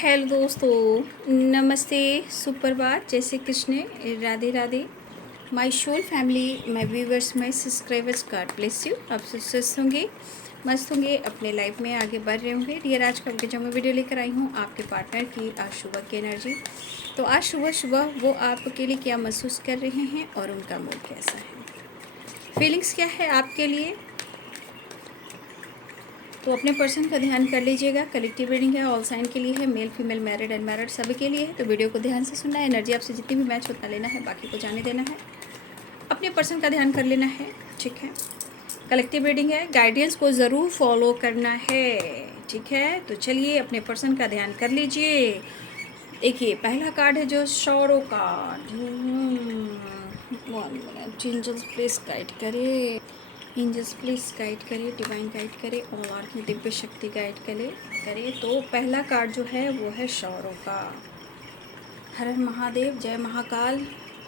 Hello दोस्तों, नमस्ते, सुप्रभात, जय Shri Krishna, Radhe Radhe. My soul family, my viewers, my subscribers, God bless you. आप सब स्वस्थ होंगे, मस्त होंगे, अपने लाइफ में आगे बढ़ रहे होंगे। डियर, आज का जो मैं वीडियो लेकर आई हूँ आपके पार्टनर की आज सुबह की एनर्जी। तो आज सुबह सुबह वो आपके लिए क्या महसूस कर रहे हैं और उनका मूड कैसा है, फीलिंग्स क्या है आपके लिए। तो अपने पर्सन का ध्यान कर लीजिएगा। कलेक्टिव रीडिंग है, ऑल साइन के लिए है, मेल फीमेल मैरिड अनमैरिड सभी के लिए है। तो वीडियो को ध्यान से सुनना है। एनर्जी आपसे जितनी भी मैच उतना लेना है, बाकी को जाने देना है। अपने पर्सन का ध्यान कर लेना है, ठीक है। कलेक्टिव रीडिंग है, गाइडेंस को ज़रूर फॉलो करना है, ठीक है। तो चलिए अपने पर्सन का ध्यान कर लीजिए। देखिए पहला कार्ड है जो शौरों card. 1 minute, angels please guide करे, एंजल्स प्लीज गाइड करे, डिवाइन गाइड करे और दिव्य शक्ति गाइड करे। तो पहला कार्ड जो है वो है शौरों का। हर हर महादेव, जय महाकाल।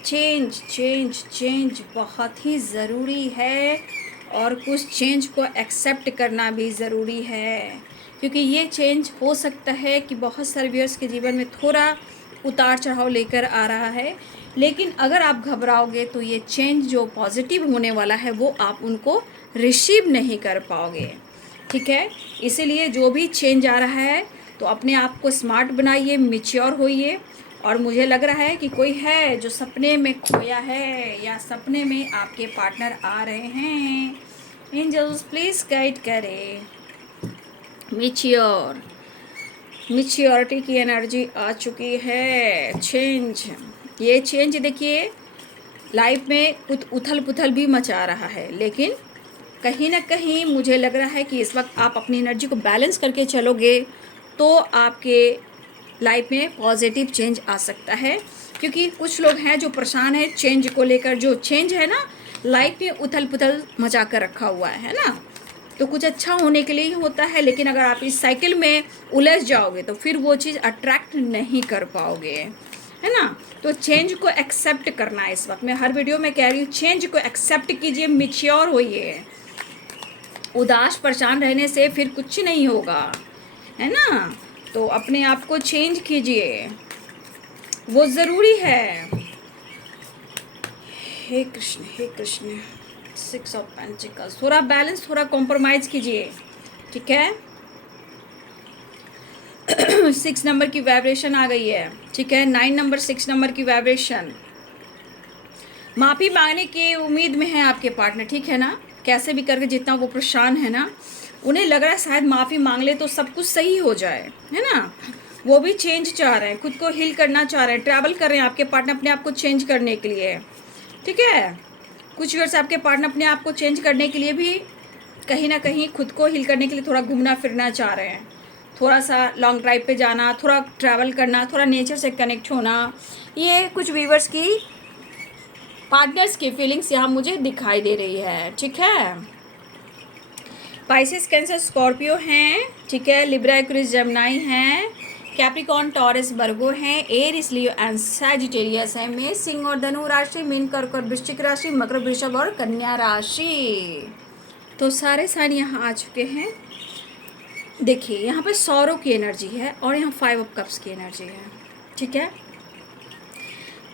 चेंज चेंज चेंज बहुत ही ज़रूरी है और कुछ चेंज को एक्सेप्ट करना भी ज़रूरी है, क्योंकि ये चेंज हो सकता है कि बहुत सारे व्यूअर्स के जीवन में थोड़ा उतार चढ़ाव लेकर आ रहा है, लेकिन अगर आप घबराओगे तो ये चेंज जो पॉजिटिव होने वाला है वो आप उनको रिसीव नहीं कर पाओगे, ठीक है। इसीलिए जो भी चेंज आ रहा है तो अपने आप को स्मार्ट बनाइए, मैच्योर होइए। और मुझे लग रहा है कि कोई है जो सपने में खोया है या सपने में आपके पार्टनर आ रहे हैं। एंजल्स प्लीज गाइड करें। मैच्योरिटी की एनर्जी आ चुकी है। चेंज, ये चेंज देखिए लाइफ में कुछ उथल पुथल भी मचा रहा है, लेकिन कहीं ना कहीं मुझे लग रहा है कि इस वक्त आप अपनी एनर्जी को बैलेंस करके चलोगे तो आपके लाइफ में पॉजिटिव चेंज आ सकता है। क्योंकि कुछ लोग हैं जो परेशान है चेंज को लेकर। जो चेंज है ना, लाइफ में उथल पुथल मचा कर रखा हुआ है ना, तो कुछ अच्छा होने के लिए ही होता है, लेकिन अगर आप इस साइकिल में उलझ जाओगे तो फिर वो चीज़ अट्रैक्ट नहीं कर पाओगे, है ना। तो चेंज को एक्सेप्ट करना है इस वक्त। मैं हर वीडियो में कह रही हूँ, चेंज को एक्सेप्ट कीजिए, मैच्योर होइए। उदास परेशान रहने से फिर कुछ नहीं होगा, है ना। तो अपने आप को चेंज कीजिए, वो ज़रूरी है। हे कृष्ण, हे कृष्ण। 6 ऑफ पेंटिकल्स, थोड़ा बैलेंस, थोड़ा कॉम्प्रोमाइज़ कीजिए, ठीक है। 6 नंबर की वाइब्रेशन आ गई है, ठीक है। 9 नंबर, 6 नंबर की वाइब्रेशन। माफ़ी मांगने की उम्मीद में है आपके पार्टनर, ठीक है ना। कैसे भी करके जितना वो परेशान है ना, उन्हें लग रहा है शायद माफ़ी मांग ले तो सब कुछ सही हो जाए, है ना। वो भी चेंज चाह रहे हैं, खुद को हील करना चाह रहे हैं, ट्रैवल कर रहे हैं आपके पार्टनर अपने आप को चेंज करने के लिए, ठीक है। कुछ व्यूअर्स आपके पार्टनर अपने आप को चेंज करने के लिए भी कहीं ना कहीं खुद को हील करने के लिए थोड़ा घूमना फिरना चाह रहे हैं। थोड़ा सा लॉन्ग ड्राइव पे जाना, थोड़ा ट्रैवल करना, थोड़ा नेचर से कनेक्ट होना, ये कुछ व्यूअर्स की पार्टनर्स की फीलिंग्स यहाँ मुझे दिखाई दे रही है, ठीक है। पाइसेस, कैंसर, स्कॉर्पियो हैं, ठीक है। लिब्रा, एक्वेरियस, जेमिनी हैं, कैप्रिकॉर्न, टॉरस, वर्गो हैं, एरिस, लियो एंड सैजिटेरियस है। मेष, सिंह और धनु राशि, मीन, कर्क और वृश्चिक राशि, मकर, वृषभ और कन्या राशि। तो सारे साइन यहाँ आ चुके हैं। देखिए यहाँ पे सौरों की एनर्जी है और यहाँ 5 ऑफ कप्स की एनर्जी है, ठीक है।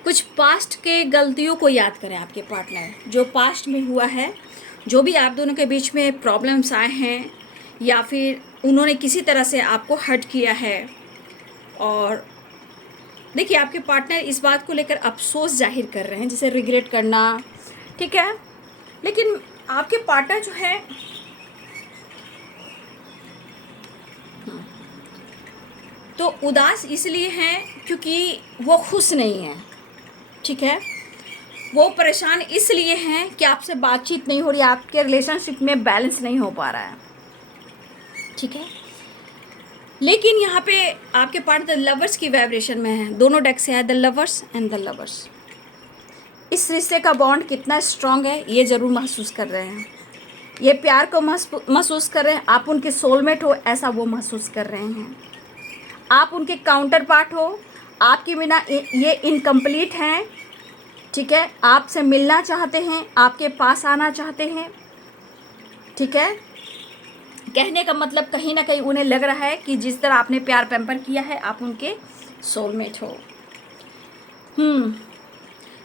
कुछ पास्ट के गलतियों को याद करें आपके पार्टनर, जो पास्ट में हुआ है, जो भी आप दोनों के बीच में प्रॉब्लम्स आए हैं या फिर उन्होंने किसी तरह से आपको हर्ट किया है। और देखिए आपके पार्टनर इस बात को लेकर अफसोस जाहिर कर रहे हैं, जिसे रिग्रेट करना, ठीक है। लेकिन आपके पार्टनर जो है तो उदास इसलिए हैं क्योंकि वो खुश नहीं है, ठीक है। वो परेशान इसलिए हैं कि आपसे बातचीत नहीं हो रही, आपके रिलेशनशिप में बैलेंस नहीं हो पा रहा है, ठीक है। लेकिन यहाँ पे आपके पार्टनर लवर्स की वाइब्रेशन में है। दोनों डेक से है the lovers and the lovers. इस रिश्ते का बॉन्ड कितना स्ट्रांग है ये ज़रूर महसूस कर रहे हैं। ये प्यार को महसूस कर रहे हैं। आप उनके सोलमेट हो ऐसा वो महसूस कर रहे हैं। आप उनके काउंटर पार्ट हो, आपके बिना ये इनकम्प्लीट हैं, ठीक है। आपसे मिलना चाहते हैं, आपके पास आना चाहते हैं, ठीक है। कहने का मतलब कहीं ना कहीं उन्हें लग रहा है कि जिस तरह आपने प्यार पैम्पर किया है आप उनके सोलमेट हो।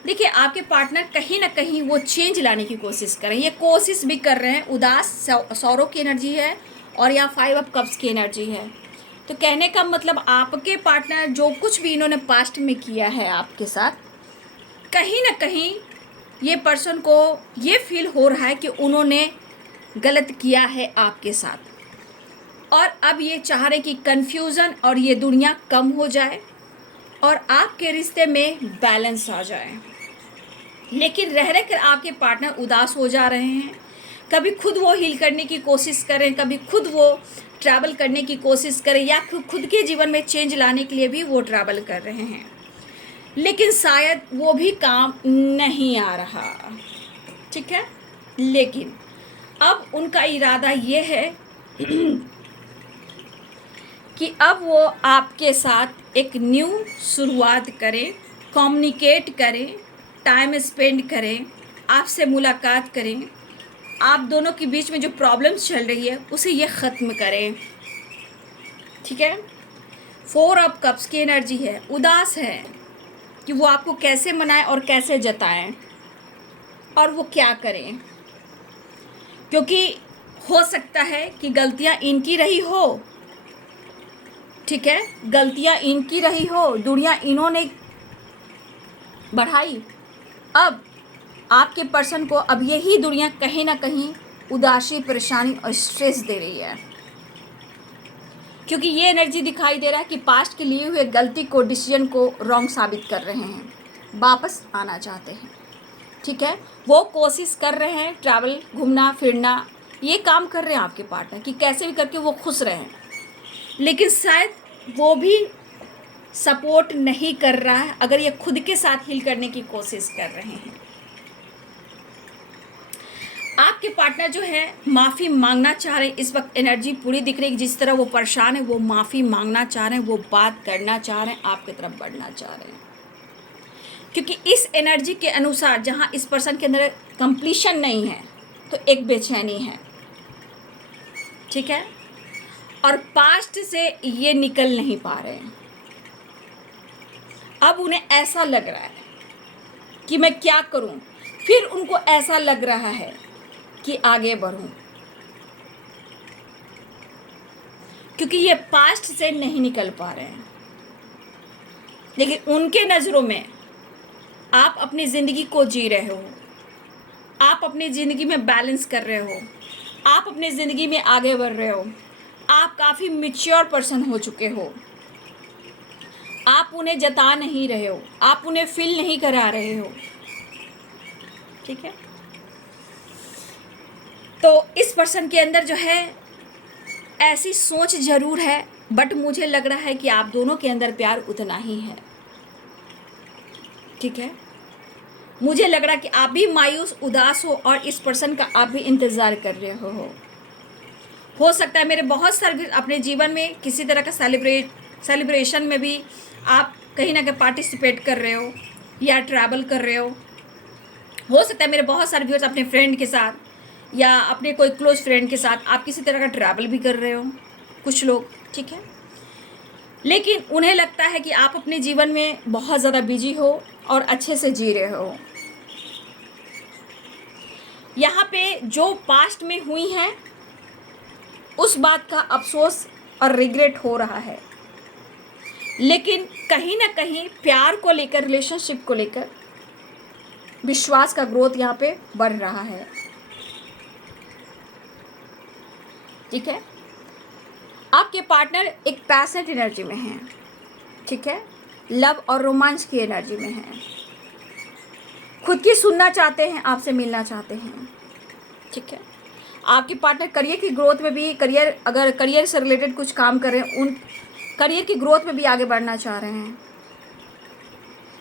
देखिए आपके पार्टनर कहीं ना कहीं वो चेंज लाने की कोशिश कर रहे हैं, ये कोशिश भी कर रहे हैं। उदास सौरों की एनर्जी है और या 5 ऑफ कप्स की एनर्जी है। तो कहने का मतलब आपके पार्टनर जो कुछ भी इन्होंने पास्ट में किया है आपके साथ, कहीं ना कहीं ये पर्सन को ये फील हो रहा है कि उन्होंने गलत किया है आपके साथ, और अब ये चाह रहे कि कन्फ्यूज़न और ये दुनिया कम हो जाए और आपके रिश्ते में बैलेंस आ जाए। लेकिन रह कर आपके पार्टनर उदास हो जा रहे हैं। कभी खुद वो हील करने की कोशिश करें, कभी खुद वो ट्रैवल करने की कोशिश करें, या खुद के जीवन में चेंज लाने के लिए भी वो ट्रैवल कर रहे हैं, लेकिन शायद वो भी काम नहीं आ रहा। ठीक है, लेकिन अब उनका इरादा ये है कि अब वो आपके साथ एक न्यू शुरुआत करें, कम्युनिकेट करें, टाइम स्पेंड करें, आपसे मुलाकात करें, आप दोनों के बीच में जो प्रॉब्लम्स चल रही है उसे ये ख़त्म करें। ठीक है, 4 ऑफ कप्स की एनर्जी है, उदास है कि वो आपको कैसे मनाएं और कैसे जताएं और वो क्या करें, क्योंकि हो सकता है कि गलतियां इनकी रही हो। ठीक है, गलतियां इनकी रही हो, दुनिया इन्होंने बढ़ाई, अब आपके पर्सन को अब यही दुनिया कहीं ना कहीं उदासी, परेशानी और स्ट्रेस दे रही है, क्योंकि ये एनर्जी दिखाई दे रहा है कि पास्ट के लिए हुए गलती को, डिसीजन को रॉन्ग साबित कर रहे हैं, वापस आना चाहते हैं। ठीक है, वो कोशिश कर रहे हैं, ट्रैवल, घूमना फिरना, ये काम कर रहे हैं आपके पार्टनर कि कैसे भी करके वो खुश रहें, लेकिन शायद वो भी सपोर्ट नहीं कर रहा है अगर ये खुद के साथ हील करने की कोशिश कर रहे हैं। आपके पार्टनर जो है माफ़ी मांगना चाह रहे हैं, इस वक्त एनर्जी पूरी दिख रही है, जिस तरह वो परेशान है वो माफ़ी मांगना चाह रहे हैं, वो बात करना चाह रहे हैं, आपकी तरफ बढ़ना चाह रहे हैं, क्योंकि इस एनर्जी के अनुसार जहां इस पर्सन के अंदर कंप्लीशन नहीं है तो एक बेचैनी है। ठीक है, और पास्ट से ये निकल नहीं पा रहे हैं। अब उन्हें ऐसा लग रहा है कि मैं क्या करूं, फिर उनको ऐसा लग रहा है कि आगे बढ़ूं, क्योंकि ये पास्ट से नहीं निकल पा रहे हैं। लेकिन उनके नज़रों में आप अपनी ज़िंदगी को जी रहे हो, आप अपनी ज़िंदगी में बैलेंस कर रहे हो, आप अपनी ज़िंदगी में आगे बढ़ रहे हो, आप काफ़ी मैच्योर पर्सन हो चुके हो, आप उन्हें जता नहीं रहे हो, आप उन्हें फील नहीं करा रहे हो। ठीक है, तो इस पर्सन के अंदर जो है ऐसी सोच ज़रूर है, बट मुझे लग रहा है कि आप दोनों के अंदर प्यार उतना ही है। ठीक है, मुझे लग रहा है कि आप भी मायूस, उदास हो और इस पर्सन का आप भी इंतज़ार कर रहे हो सकता है मेरे बहुत सारे अपने जीवन में किसी तरह का सेलिब्रेशन में भी आप कहीं ना कहीं पार्टिसिपेट कर रहे हो या ट्रैवल कर रहे हो सकता है मेरे बहुत सारे व्यूअर्स अपने फ्रेंड के साथ या अपने कोई क्लोज फ्रेंड के साथ आप किसी तरह का ट्रैवल भी कर रहे हो, कुछ लोग। ठीक है, लेकिन उन्हें लगता है कि आप अपने जीवन में बहुत ज़्यादा बिजी हो और अच्छे से जी रहे हो। यहाँ पे जो पास्ट में हुई हैं उस बात का अफसोस और रिग्रेट हो रहा है, लेकिन कहीं ना कहीं प्यार को लेकर, रिलेशनशिप को लेकर विश्वास का ग्रोथ यहाँ पे बढ़ रहा है। ठीक है, आपके पार्टनर एक पैशनेट एनर्जी में हैं। ठीक है, लव और रोमांस की एनर्जी में हैं, खुद की सुनना चाहते हैं, आपसे मिलना चाहते हैं। ठीक है, आपके पार्टनर करियर की ग्रोथ में भी, अगर करियर से रिलेटेड कुछ काम कर रहे हैं, उन करियर की ग्रोथ में भी आगे बढ़ना चाह रहे हैं।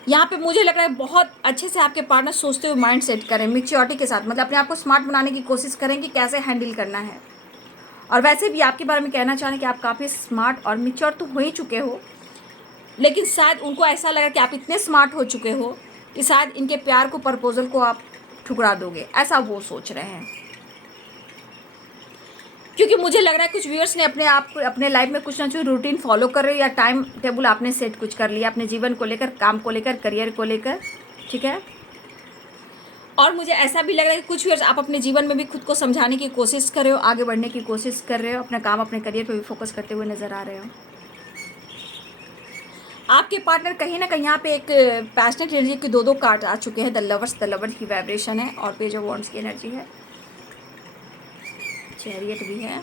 यहाँ पे मुझे लग रहा है बहुत अच्छे से आपके पार्टनर सोचते हुए माइंड सेट करें, मैच्योरिटी के साथ, मतलब अपने आप को स्मार्ट बनाने की कोशिश करें कि कैसे हैंडल करना है। और वैसे भी आपके बारे में कहना चाह रहे हैं कि आप काफ़ी स्मार्ट और मैच्योर तो हो ही चुके हो, लेकिन शायद उनको ऐसा लगा कि आप इतने स्मार्ट हो चुके हो कि शायद इनके प्यार को, प्रपोजल को आप ठुकरा दोगे, ऐसा वो सोच रहे हैं। क्योंकि मुझे लग रहा है कुछ व्यूअर्स ने अपने आप अपने लाइफ में कुछ ना कुछ रूटीन फॉलो कर रहे हो, या टाइम टेबल आपने सेट कुछ कर लिया अपने जीवन को लेकर, काम को लेकर, करियर को लेकर, ठीक है। और मुझे ऐसा भी लग रहा है कि कुछ व्यूअर्स आप अपने जीवन में भी खुद को समझाने की कोशिश कर रहे हो, आगे बढ़ने की कोशिश कर रहे हो, अपना काम अपने करियर पे भी फोकस करते हुए नजर आ रहे हो। आपके पार्टनर कहीं ना कहीं यहाँ पे एक पैशनेट एनर्जी के दो कार्ड आ चुके हैं। द लवर्स की वाइब्रेशन है और पेज ऑफ वॉन्ड्स की एनर्जी है, चैरियट भी है।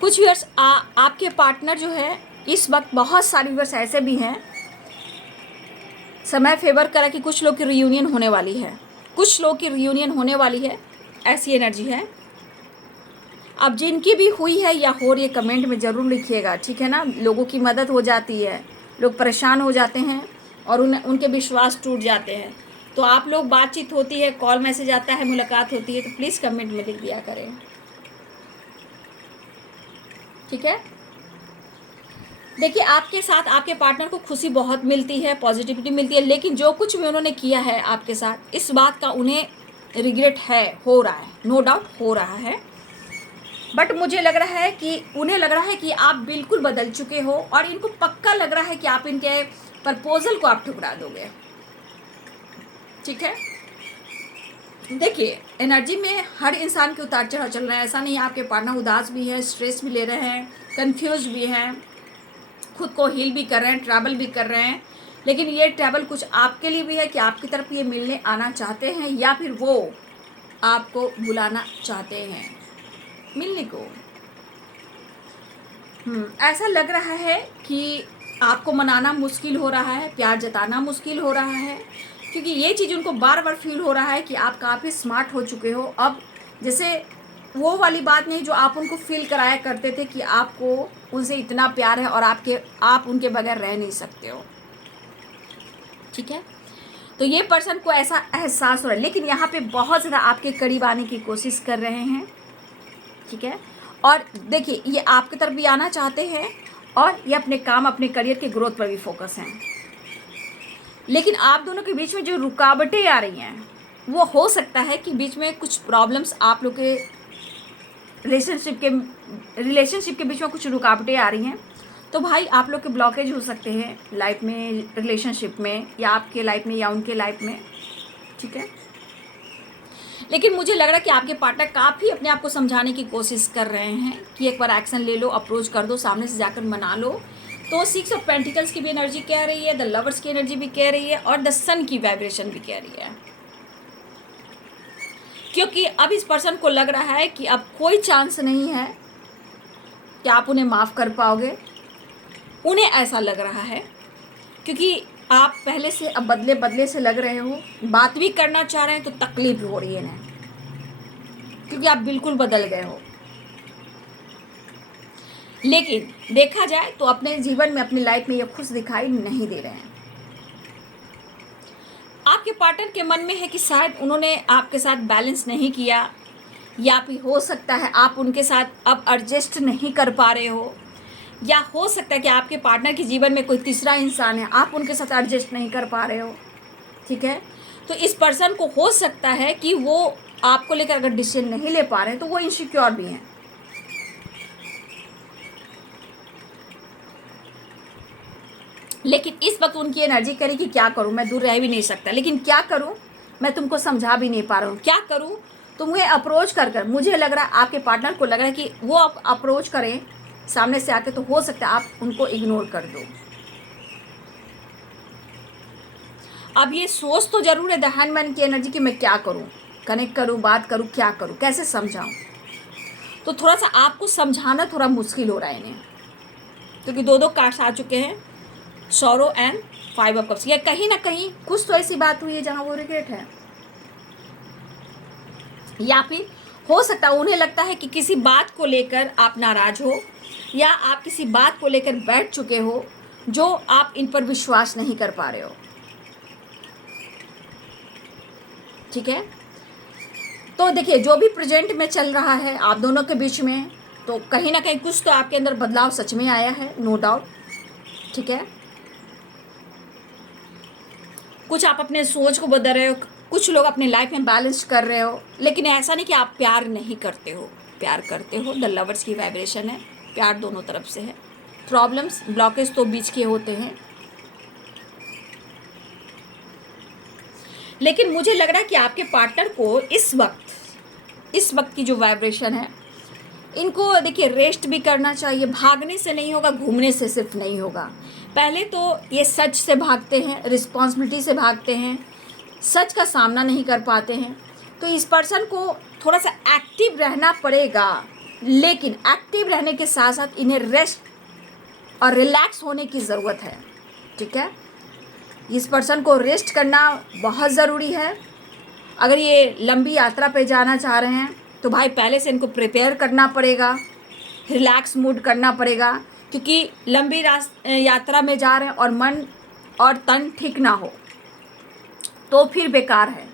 कुछ व्यूअर्स आपके पार्टनर जो है इस वक्त, बहुत सारे व्यूअर्स ऐसे भी हैं, समय फेवर करा कि कुछ लोग की रियूनियन होने वाली है, कुछ लोग की रियूनियन होने वाली है, ऐसी एनर्जी है। अब जिनकी भी हुई है या हो रही है कमेंट में ज़रूर लिखिएगा, ठीक है ना। लोगों की मदद हो जाती है, लोग परेशान हो जाते हैं और उनके विश्वास टूट जाते हैं, तो आप लोग बातचीत होती है, कॉल मैसेज आता है, मुलाकात होती है, तो प्लीज़ कमेंट में लिख दिया करें, ठीक है। देखिए आपके साथ आपके पार्टनर को खुशी बहुत मिलती है, पॉजिटिविटी मिलती है, लेकिन जो कुछ भी उन्होंने किया है आपके साथ, इस बात का उन्हें रिग्रेट है, हो रहा है, नो डाउट हो रहा है। बट मुझे लग रहा है कि उन्हें लग रहा है कि आप बिल्कुल बदल चुके हो और इनको पक्का लग रहा है कि आप इनके प्रपोजल को आप ठुकरा दोगे, ठीक है। देखिए एनर्जी में हर इंसान के उतार चढ़ाव चल रहा है, ऐसा नहीं है। आपके पार्टनर उदास भी है, स्ट्रेस भी ले रहे हैं, कंफ्यूज भी हैं, खुद को हील भी कर रहे हैं, ट्रैवल भी कर रहे हैं, लेकिन ये ट्रैवल कुछ आपके लिए भी है कि आपकी तरफ ये मिलने आना चाहते हैं या फिर वो आपको बुलाना चाहते हैं मिलने को। ऐसा लग रहा है कि आपको मनाना मुश्किल हो रहा है, प्यार जताना मुश्किल हो रहा है, क्योंकि ये चीज़ उनको बार बार फील हो रहा है कि आप काफ़ी स्मार्ट हो चुके हो। अब जैसे वो वाली बात नहीं जो आप उनको फील कराया करते थे कि आपको उनसे इतना प्यार है और आप उनके बगैर रह नहीं सकते हो, ठीक है। तो ये पर्सन को ऐसा एहसास हो रहा है, लेकिन यहाँ पे बहुत ज़्यादा आपके करीब आने की कोशिश कर रहे हैं, ठीक है। और देखिए ये आपकी तरफ भी आना चाहते हैं और ये अपने काम अपने करियर के ग्रोथ पर भी फोकस हैं, लेकिन आप दोनों के बीच में जो रुकावटें आ रही हैं वो हो सकता है कि बीच में कुछ प्रॉब्लम्स, आप लोग के रिलेशनशिप के बीच में कुछ रुकावटें आ रही हैं। तो भाई आप लोग के ब्लॉकेज हो सकते हैं लाइफ में, रिलेशनशिप में, या आपके लाइफ में या उनके लाइफ में, ठीक है। लेकिन मुझे लग रहा है कि आपके पार्टनर काफ़ी अपने आप को समझाने की कोशिश कर रहे हैं कि एक बार एक्शन ले लो, अप्रोच कर दो, सामने से जाकर मना लो। तो 6 ऑफ पेंटिकल्स की भी एनर्जी कह रही है, द लवर्स की एनर्जी भी कह रही है और द सन की वाइब्रेशन भी कह रही है, क्योंकि अब इस पर्सन को लग रहा है कि अब कोई चांस नहीं है कि आप उन्हें माफ़ कर पाओगे। उन्हें ऐसा लग रहा है क्योंकि आप पहले से अब बदले बदले से लग रहे हो, बात भी करना चाह रहे हैं तो तकलीफ हो रही है इन्हें, क्योंकि आप बिल्कुल बदल गए हो। लेकिन देखा जाए तो अपने जीवन में, अपनी लाइफ में ये खुश दिखाई नहीं दे रहे हैं। आपके पार्टनर के मन में है कि शायद उन्होंने आपके साथ बैलेंस नहीं किया, या फिर हो सकता है आप उनके साथ अब एडजस्ट नहीं कर पा रहे हो, या हो सकता है कि आपके पार्टनर के जीवन में कोई तीसरा इंसान है, आप उनके साथ एडजस्ट नहीं कर पा रहे हो, ठीक है। तो इस पर्सन को हो सकता है कि वो आपको लेकर अगर डिसीजन नहीं ले पा रहे हैं तो वो इनसिक्योर भी हैं। लेकिन इस वक्त उनकी एनर्जी कह रही कि क्या करूं, मैं दूर रह भी नहीं सकता, लेकिन क्या करूं, मैं तुमको समझा भी नहीं पा रहा हूं, क्या करूं। तुम्हें अप्रोच कर मुझे लग रहा है, आपके पार्टनर को लग रहा है कि वो आप अप्रोच करें सामने से आके, तो हो सकता है आप उनको इग्नोर कर दो। अब ये सोच तो जरूर है द हैंडमैन की एनर्जी कि मैं क्या करूं, कनेक्ट करूं, बात करूं, क्या करूं, कैसे समझाऊं। तो थोड़ा सा आपको समझाना थोड़ा मुश्किल हो रहा है इन्हें, क्योंकि दो कार्ड्स आ चुके हैं, सॉरो एंड 5 ऑफ कप्स। या कहीं ना कहीं कुछ तो ऐसी बात हुई है जहां वो रिग्रेट है, या फिर हो सकता है उन्हें लगता है कि किसी बात को लेकर आप नाराज हो, या आप किसी बात को लेकर बैठ चुके हो जो आप इन पर विश्वास नहीं कर पा रहे हो, ठीक है। तो देखिए जो भी प्रेजेंट में चल रहा है आप दोनों के बीच में, तो कहीं ना कहीं कुछ तो आपके अंदर बदलाव सच में आया है, नो डाउट, ठीक है। कुछ आप अपने सोच को बदल रहे हो, कुछ लोग अपने लाइफ में बैलेंस कर रहे हो, लेकिन ऐसा नहीं कि आप प्यार नहीं करते हो, प्यार करते हो। द लवर्स की वाइब्रेशन है, प्यार दोनों तरफ से है। प्रॉब्लम्स ब्लॉकेज तो बीच के होते हैं, लेकिन मुझे लग रहा है कि आपके पार्टनर को इस वक्त की जो वाइब्रेशन है, इनको देखिए रेस्ट भी करना चाहिए। भागने से नहीं होगा, घूमने से सिर्फ नहीं होगा। पहले तो ये सच से भागते हैं, रिस्पॉन्सिबिलिटी से भागते हैं, सच का सामना नहीं कर पाते हैं। तो इस पर्सन को थोड़ा सा एक्टिव रहना पड़ेगा, लेकिन एक्टिव रहने के साथ साथ इन्हें रेस्ट और रिलैक्स होने की ज़रूरत है। ठीक है, इस पर्सन को रेस्ट करना बहुत ज़रूरी है। अगर ये लंबी यात्रा पे जाना चाह रहे हैं तो भाई पहले से इनको प्रिपेयर करना पड़ेगा, रिलैक्स मूड करना पड़ेगा, क्योंकि लंबी यात्रा में जा रहे हैं और मन और तन ठीक ना हो तो फिर बेकार है।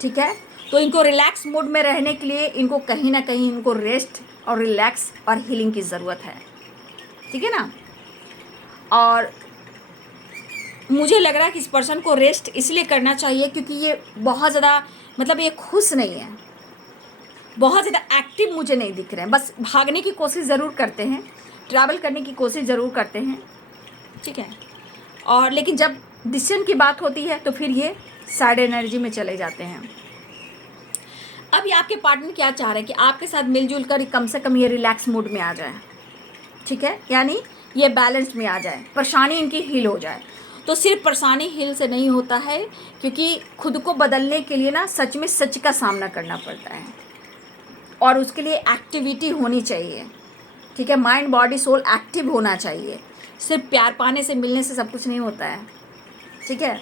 ठीक है, तो इनको रिलैक्स मूड में रहने के लिए इनको कहीं ना कहीं इनको रेस्ट और रिलैक्स और हीलिंग की ज़रूरत है। ठीक है ना। और मुझे लग रहा है कि इस पर्सन को रेस्ट इसलिए करना चाहिए क्योंकि ये बहुत ज़्यादा मतलब ये खुश नहीं है, बहुत ज़्यादा एक्टिव मुझे नहीं दिख रहे हैं। बस भागने की कोशिश ज़रूर करते हैं, ट्रैवल करने की कोशिश ज़रूर करते हैं। ठीक है, और लेकिन जब डिसीजन की बात होती है तो फिर ये सैड एनर्जी में चले जाते हैं। अब ये आपके पार्टनर क्या चाह रहे हैं कि आपके साथ मिलजुल कर कम से कम ये रिलैक्स मूड में आ जाए। ठीक है, यानी ये बैलेंस में आ जाए, परेशानी इनकी हील हो जाए। तो सिर्फ परेशानी हील से नहीं होता है, क्योंकि खुद को बदलने के लिए ना सच में सच का सामना करना पड़ता है और उसके लिए एक्टिविटी होनी चाहिए। ठीक है, माइंड बॉडी सोल एक्टिव होना चाहिए। सिर्फ प्यार पाने से मिलने से सब कुछ नहीं होता है। ठीक है,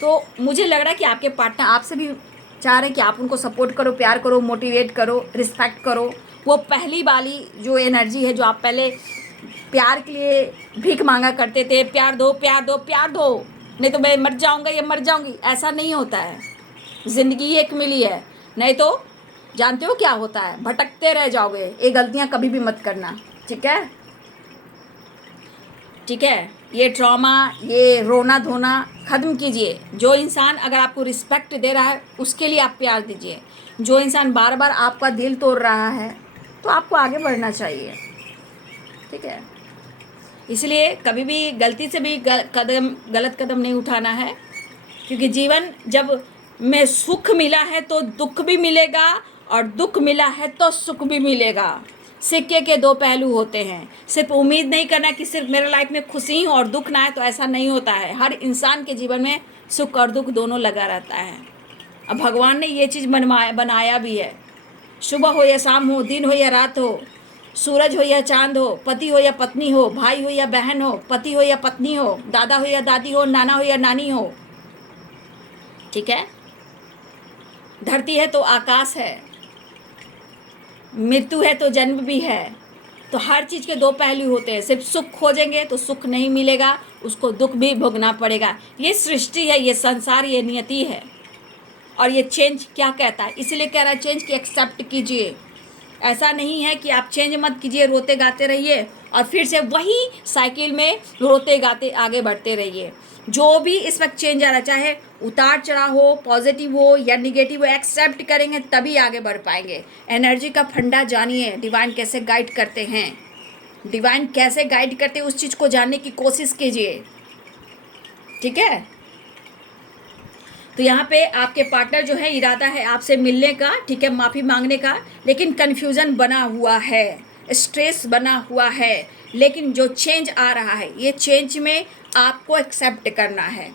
तो मुझे लग रहा है कि आपके पार्टनर आपसे भी चाह रहे हैं कि आप उनको सपोर्ट करो, प्यार करो, मोटिवेट करो, रिस्पेक्ट करो। वो पहली वाली जो एनर्जी है, जो आप पहले प्यार के लिए भीख मांगा करते थे, प्यार दो प्यार दो प्यार दो, नहीं तो मैं मर जाऊंगा या मर जाऊंगी, ऐसा नहीं होता है। ज़िंदगी एक मिली है, नहीं तो जानते हो क्या होता है, भटकते रह जाओगे। ये गलतियां कभी भी मत करना। ठीक है, ठीक है, ये ट्रॉमा, ये रोना धोना ख़त्म कीजिए। जो इंसान अगर आपको रिस्पेक्ट दे रहा है उसके लिए आप प्यार दीजिए। जो इंसान बार बार आपका दिल तोड़ रहा है तो आपको आगे बढ़ना चाहिए। ठीक है, इसलिए कभी भी गलती से भी गलत कदम नहीं उठाना है, क्योंकि जीवन जब में सुख मिला है तो दुख भी मिलेगा और दुख मिला है तो सुख भी मिलेगा। सिक्के के दो पहलू होते हैं। सिर्फ उम्मीद नहीं करना कि सिर्फ मेरे लाइफ में खुशी और दुख ना आए, तो ऐसा नहीं होता है। हर इंसान के जीवन में सुख और दुख दोनों लगा रहता है। अब भगवान ने ये चीज़ बनाया भी है। सुबह हो या शाम हो, दिन हो या रात हो, सूरज हो या चांद हो, पति हो या पत्नी हो, भाई हो या बहन हो, पति हो या पत्नी हो, दादा हो या दादी हो, नाना हो या नानी हो। ठीक है, धरती है तो आकाश है, मृत्यु है तो जन्म भी है। तो हर चीज़ के दो पहलू होते हैं। सिर्फ सुख खोजेंगे तो सुख नहीं मिलेगा, उसको दुख भी भोगना पड़ेगा। ये सृष्टि है, ये संसार, ये नियति है। और ये चेंज क्या कहता है, इसलिए कह रहा है चेंज की एक्सेप्ट कीजिए। ऐसा नहीं है कि आप चेंज मत कीजिए, रोते गाते रहिए और फिर से वही साइकिल में रोते गाते आगे बढ़ते रहिए। जो भी इस वक्त चेंज आ रहा है, चाहे उतार चढ़ाव हो, पॉजिटिव हो या निगेटिव हो, एक्सेप्ट करेंगे तभी आगे बढ़ पाएंगे। एनर्जी का फंडा जानिए, डिवाइन कैसे गाइड करते हैं, डिवाइन कैसे गाइड करते हैं, उस चीज़ को जानने की कोशिश कीजिए। ठीक है, तो यहाँ पे आपके पार्टनर जो है इरादा है आपसे मिलने का, ठीक है, माफ़ी मांगने का, लेकिन कन्फ्यूज़न बना हुआ है, स्ट्रेस बना हुआ है। लेकिन जो चेंज आ रहा है, ये चेंज में आपको एक्सेप्ट करना है।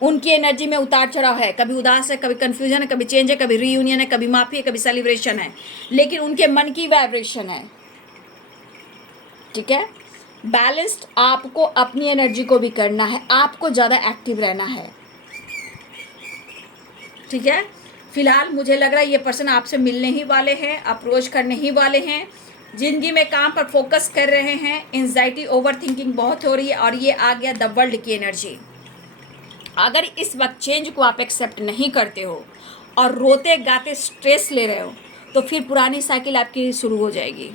उनकी एनर्जी में उतार चढ़ाव है, कभी उदास है, कभी कन्फ्यूजन है, कभी चेंज है, कभी रीयूनियन है, कभी माफ़ी है, कभी सेलिब्रेशन है, लेकिन उनके मन की वाइब्रेशन है। ठीक है, बैलेंस्ड आपको अपनी एनर्जी को भी करना है, आपको ज़्यादा एक्टिव रहना है। ठीक है, फिलहाल मुझे लग रहा है ये पर्सन आपसे मिलने ही वाले हैं, अप्रोच करने ही वाले हैं, जिंदगी में काम पर फोकस कर रहे हैं। एंजाइटी, ओवर थिंकिंग बहुत हो रही है और ये आ गया द वर्ल्ड की एनर्जी। अगर इस वक्त चेंज को आप एक्सेप्ट नहीं करते हो और रोते गाते स्ट्रेस ले रहे हो तो फिर पुरानी साइकिल आपकी शुरू हो जाएगी।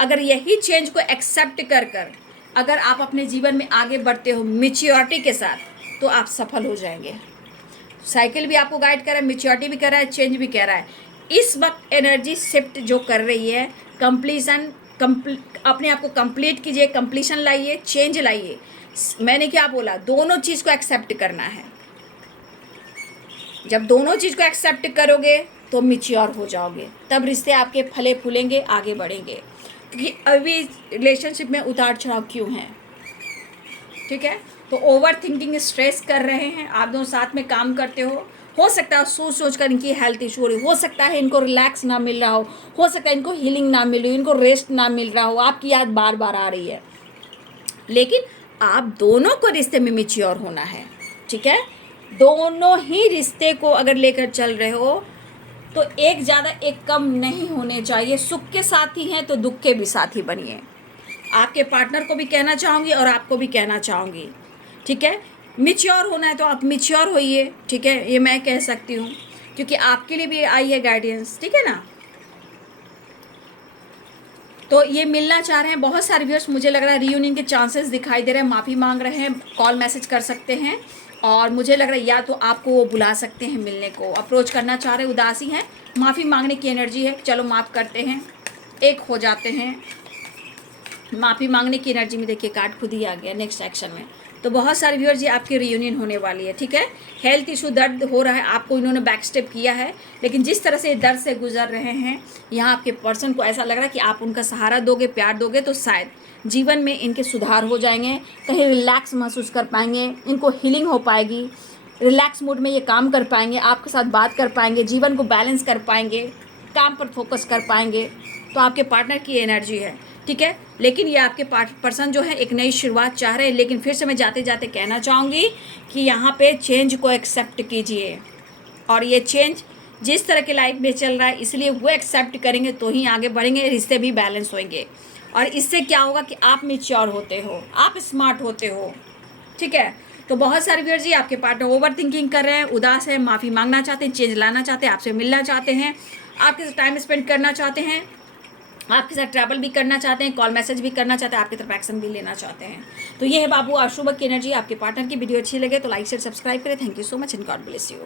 अगर यही चेंज को एक्सेप्ट कर कर अगर आप अपने जीवन में आगे बढ़ते हो मैच्योरिटी के साथ, तो आप सफल हो जाएंगे। साइकिल भी आपको गाइड कर रहा है, मैच्योरिटी भी कर रहा है, चेंज भी कह रहा है। इस वक्त एनर्जी शिफ्ट जो कर रही है, अपने आप को कंप्लीट कीजिए, कंप्लीशन लाइए, चेंज लाइए। मैंने क्या बोला, दोनों चीज़ को एक्सेप्ट करना है। जब दोनों चीज़ को एक्सेप्ट करोगे तो मैच्योर हो जाओगे, तब रिश्ते आपके फले फूलेंगे, आगे बढ़ेंगे। क्योंकि अभी रिलेशनशिप में उतार चढ़ाव क्यों है, ठीक है। तो ओवर थिंकिंग, स्ट्रेस कर रहे हैं, आप दोनों साथ में काम करते हो सकता है सोच सोच कर इनकी हेल्थ इशू हो रही हो सकता है इनको रिलैक्स ना मिल रहा हो सकता है इनको हीलिंग ना मिल रही हो, इनको रेस्ट ना मिल रहा हो, आपकी याद बार बार आ रही है। लेकिन आप दोनों को रिश्ते में मैच्योर होना है, ठीक है। दोनों ही रिश्ते को अगर लेकर चल रहे हो तो एक ज़्यादा एक कम नहीं होने चाहिए। सुख के साथी हैं तो दुख के भी साथी बनिए। आपके पार्टनर को भी कहना चाहूँगी और आपको भी कहना चाहूँगी, ठीक है। मैच्योर होना है तो आप मैच्योर होइए, ठीक है, ये मैं कह सकती हूँ, क्योंकि आपके लिए भी आई है गाइडेंस, ठीक है ना। तो ये मिलना चाह रहे हैं बहुत सारे व्यूअर्स, मुझे लग रहा है रियूनियन के चांसेस दिखाई दे रहे हैं, माफ़ी मांग रहे हैं, कॉल मैसेज कर सकते हैं। और मुझे लग रहा है या तो आपको वो बुला सकते हैं मिलने को, अप्रोच करना चाह रहे, उदासी हैं, माफ़ी मांगने की एनर्जी है, चलो माफ़ करते हैं, एक हो जाते हैं। माफ़ी मांगने की एनर्जी में देखिए कार्ड खुद ही आ गया नेक्स्ट एक्शन में। तो बहुत सारे व्यूअर्स जी आपकी रियूनियन होने वाली है, ठीक है। हेल्थ इशू, दर्द हो रहा है, आपको इन्होंने बैक स्टेप किया है, लेकिन जिस तरह से दर्द से गुजर रहे हैं, यहाँ आपके पर्सन को ऐसा लग रहा है कि आप उनका सहारा दोगे, प्यार दोगे तो शायद जीवन में इनके सुधार हो जाएंगे, कहीं रिलैक्स महसूस कर पाएंगे, इनको हीलिंग हो पाएगी, रिलैक्स मूड में ये काम कर पाएंगे, आपके साथ बात कर पाएंगे, जीवन को बैलेंस कर पाएंगे, काम पर फोकस कर पाएंगे। तो आपके पार्टनर की एनर्जी है, ठीक है। लेकिन ये आपके पर्सन जो है एक नई शुरुआत चाह रहे हैं। लेकिन फिर से मैं जाते जाते कहना चाहूँगी कि यहाँ पे चेंज को एक्सेप्ट कीजिए, और ये चेंज जिस तरह की लाइफ में चल रहा है, इसलिए वो एक्सेप्ट करेंगे तो ही आगे बढ़ेंगे, रिश्ते भी बैलेंस होंगे। और इससे क्या होगा कि आप मैच्योर होते हो, आप स्मार्ट होते हो, ठीक है। तो बहुत सारे व्यूअर्स जी आपके पार्टनर ओवर थिंकिंग कर रहे हैं, उदास है, माफ़ी मांगना चाहते हैं, चेंज लाना चाहते हैं, आपसे मिलना चाहते हैं, आपके साथ टाइम स्पेंड करना चाहते हैं, आपके साथ ट्रैवल भी करना चाहते हैं, कॉल मैसेज भी करना चाहते हैं, आपकी तरफ एक्शन भी लेना चाहते हैं। तो ये है बाबू आशुभक की एनर्जी। आपके पार्टनर की वीडियो अच्छी लगे तो लाइक शेयर सब्सक्राइब करें। Thank you so much and God bless you.